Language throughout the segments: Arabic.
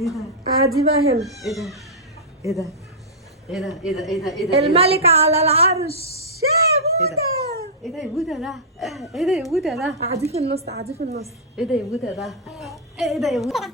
ايه ده؟ قاعدي بقى هنا. ايه ده؟ ايه ده؟ ايه ده؟ ايه ده؟ ايه ده؟ ايه ده؟ الملكة على العرش يا ايه ده؟ بودا. ايه ده يا بودا ده؟ ايه ده يا بودا ده؟ قاعدي في النص، قاعدي في النص. ايه ده يا بودا ده؟ ايه ده يا بودا؟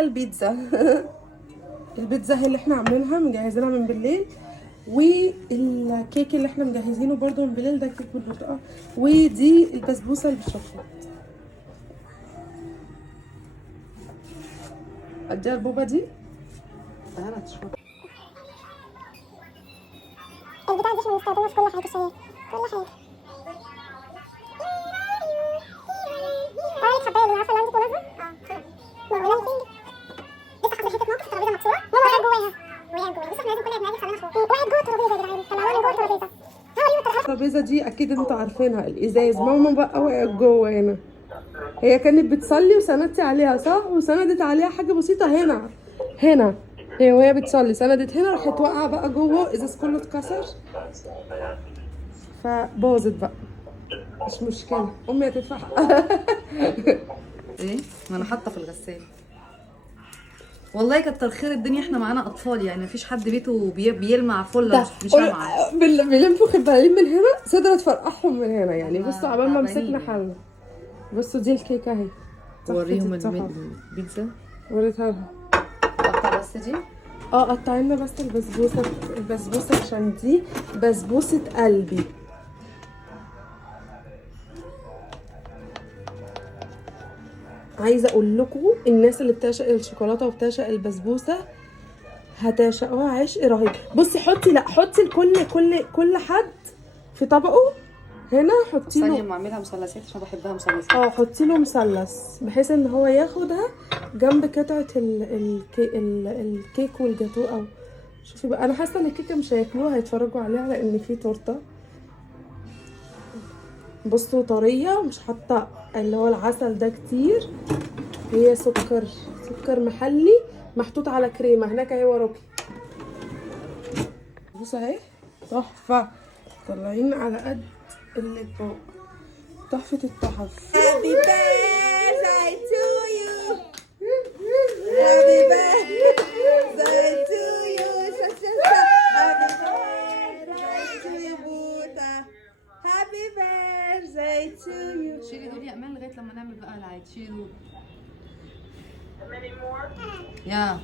البيتزا. البيتزا هي اللي احنا عاملينها، مجهزينها من بالليل. والكيك اللي احنا مجهزينه برضو من بالليل، ده كيك بالبرتقال. ودي البسبوسه اللي بالشوكولاته. اديها البوبه دي. تعالى تشوف. البتاعة دي احنا بنستخدمها في كل حاجة الشيء، كل حاجة. تعالي حباية اللي عارفة اللي عندك مناسبة؟ موجودة لك. لسه حاطة حتة موقف الترابيزة مكسورة، ماما وقعت جواها. وقعت جواها، بس احنا لازم كل اللي بنعمل خلينا فوق. وقعت جوه الترابيزة يا جدعان، طلعوها لي جوه الترابيزة. الترابيزه دي اكيد انتوا عارفينها، الازاز. ماما بقى وقعت جوه هنا. هي كانت بتصلي وسندتي عليها، صح؟ وسندت عليها حاجه بسيطه هنا. هنا هي وهي بتصلي سندت هنا، راحت واقعه بقى جوه، الازاز كله اتكسر فباظت بقى. مش مشكله، امي هتدفع حقها. ايه؟ ما انا حاطه في الغسالة. والله كتر خير الدنيا، احنا معانا اطفال يعني مفيش حد بيته بيلمع فله مش لامعه. بنلفوا خبالين من هنا، صدرة تفرقعهم من هنا يعني. بصوا عبال ما مسكنا حالنا. بصوا دي الكيكه اهي. وريهم البيتزا. وريتها لها. قطع بس دي. قطعي لنا بس البسبوسه عشان دي بسبوسه قلبي. عايزه اقول لكم الناس اللي بتعشق الشوكولاته وبتعشق البسبوسه هتعشقوها عشق رهيب. بصي حطي، لا حطي كل حد في طبقه هنا. حطي له، ثانيه اعملها مثلثات عشان بحبها مثلثات. حطي له مثلث بحيث ان هو ياخدها جنب قطعه الكيك والجاتو. او شوفي بقى، انا حاسه ان الكيكه مش هياكلوها، هيتفرجوا عليها لان في تورته. بصوا طريه، مش حاطه اللي هو العسل ده كتير. هي سكر محلي محطوط على كريمه هناك اهي وراكي. بصوا اهي تحفه، طالعين على قد اللي فوق. تحفه التحف. Happy birthday to you. Happy birthday to you. Happy birthday to you بوتا. Happy birthday to you. شيلي دول يا امان لغايه لما نعمل بقى العيد. شيلي دول. يا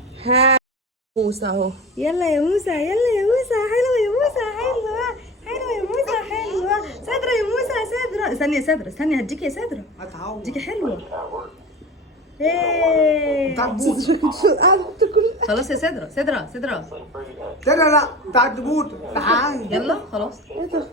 موسى اهو. يلا يا موسى، يلا يا موسى. حلوه يا موسى، حلوه حلوه يا موسى، حلوه. صدرة يا موسى، صدرة. استني يا صدرة، استني هديكي يا صدرة. هديكي حلوه. ايه خلاص يا صدرة. صدرة لا بتاعت تموت. تعالي يلا خلاص. ايه ده؟